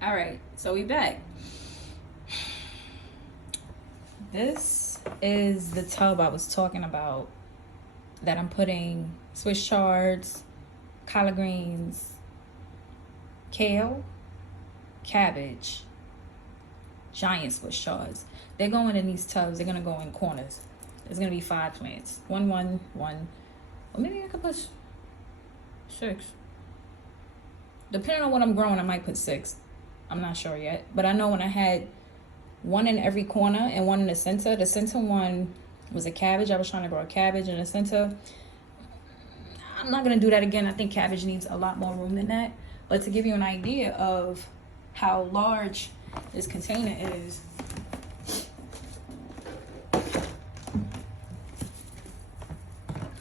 All right, so we back. This is the tub I was talking about that I'm putting Swiss chards, collard greens, kale, cabbage, giant Swiss chards. They're going in these tubs. They're gonna go in corners. There's gonna be 5 plants. One. Or maybe I could put 6. Depending on what I'm growing, I might put 6. I'm not sure yet. But I know when I had one in every corner and one in the center one was a cabbage. I was trying to grow a cabbage in the center. I'm not gonna do that again. I think cabbage needs a lot more room than that. But to give you an idea of how large this container is,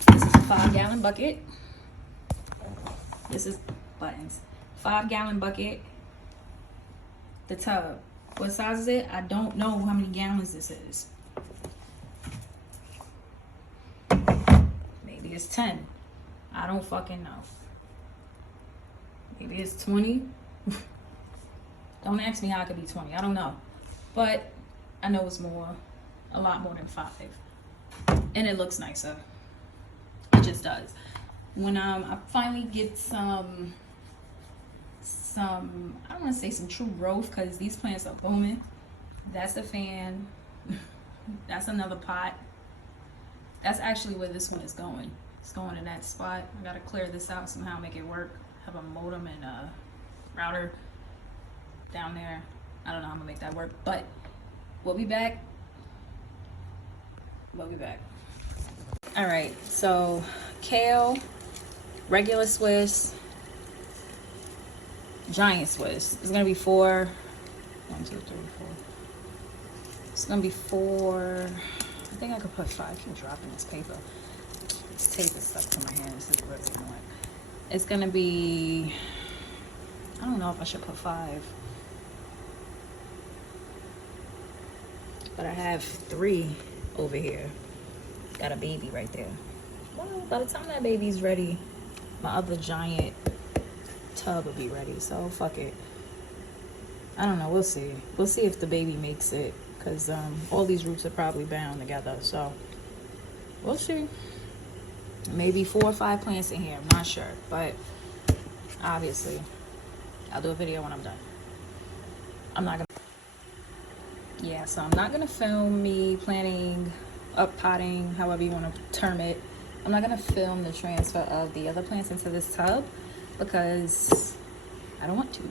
this is a 5-gallon bucket. This is buttons. 5-gallon bucket. The tub. What size is it? I don't know how many gallons this is. Maybe it's 10. I don't fucking know. Maybe it's 20. Don't ask me how it could be 20. I don't know. But I know it's more. A lot more than 5. And it looks nicer. It just does. When I finally get some I don't want to say some true growth, because these plants are booming. That's a fan. That's another pot. That's actually where this one is going. It's going in that spot. I gotta clear this out somehow, make it work. Have a modem and a router down there. I don't know how I'm gonna make that work, but we'll be back. All right, so kale, regular Swiss, Giant Swiss. It's gonna be 4. 1, 2, 3, 4. It's gonna be 4. I think I could put 5. Keep dropping this paper. This tape is stuck to my hand. This is really annoying. It's gonna be. I don't know if I should put 5, but I have 3 over here. Got a baby right there. Well, by the time that baby's ready, my other giant tub will be ready, so fuck it. I don't know, we'll see if the baby makes it, because all these roots are probably bound together, so we'll see. Maybe 4 or 5 plants in here, I'm not sure, but obviously I'll do a video when I'm done. I'm not gonna film me planting, up potting, however you want to term it. I'm not gonna film the transfer of the other plants into this tub because I don't want to.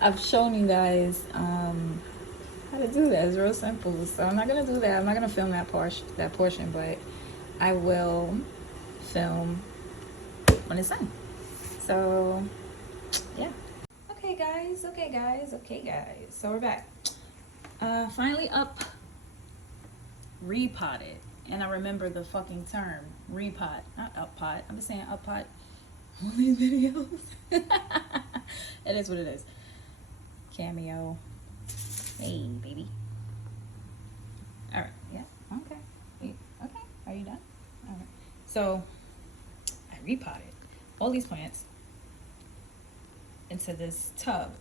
I've shown you guys how to do that. It's real simple. So I'm not gonna do that. I'm not gonna film that portion, but I will film when it's done. So yeah. Okay guys. So we're back. Finally repotted. And I remember the fucking term, repot, not up pot. I'm just saying up pot. All these videos. It is what it is. Cameo. Hey, baby. All right. Yeah. Okay. Okay. Are you done? All right. So I repotted all these plants into this tub.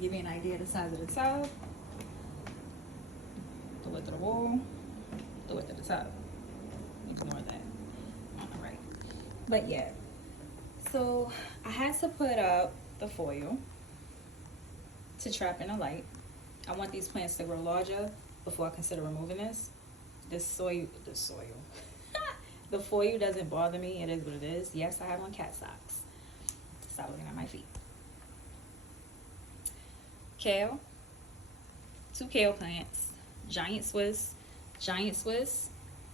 Give you an idea of the size of the tub, the width of the wall, the width of the tub. Ignore that. All right. But yeah. So I had to put up the foil to trap in the light. I want these plants to grow larger before I consider removing this. The foil doesn't bother me. It is what it is. Yes, I have on cat socks. Stop looking at my feet. Kale, 2 kale plants, Giant Swiss,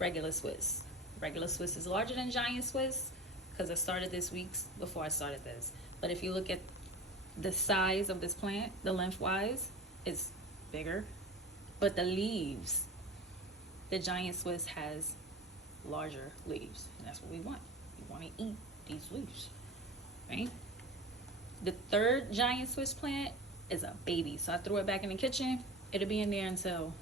regular Swiss. Regular Swiss is larger than Giant Swiss because I started this weeks before I started this. But if you look at the size of this plant, the lengthwise, it's bigger. But the leaves, the Giant Swiss has larger leaves. And that's what we want. We want to eat these leaves, right? The 3rd Giant Swiss plant is a baby. So I threw it back in the kitchen. It'll be in there until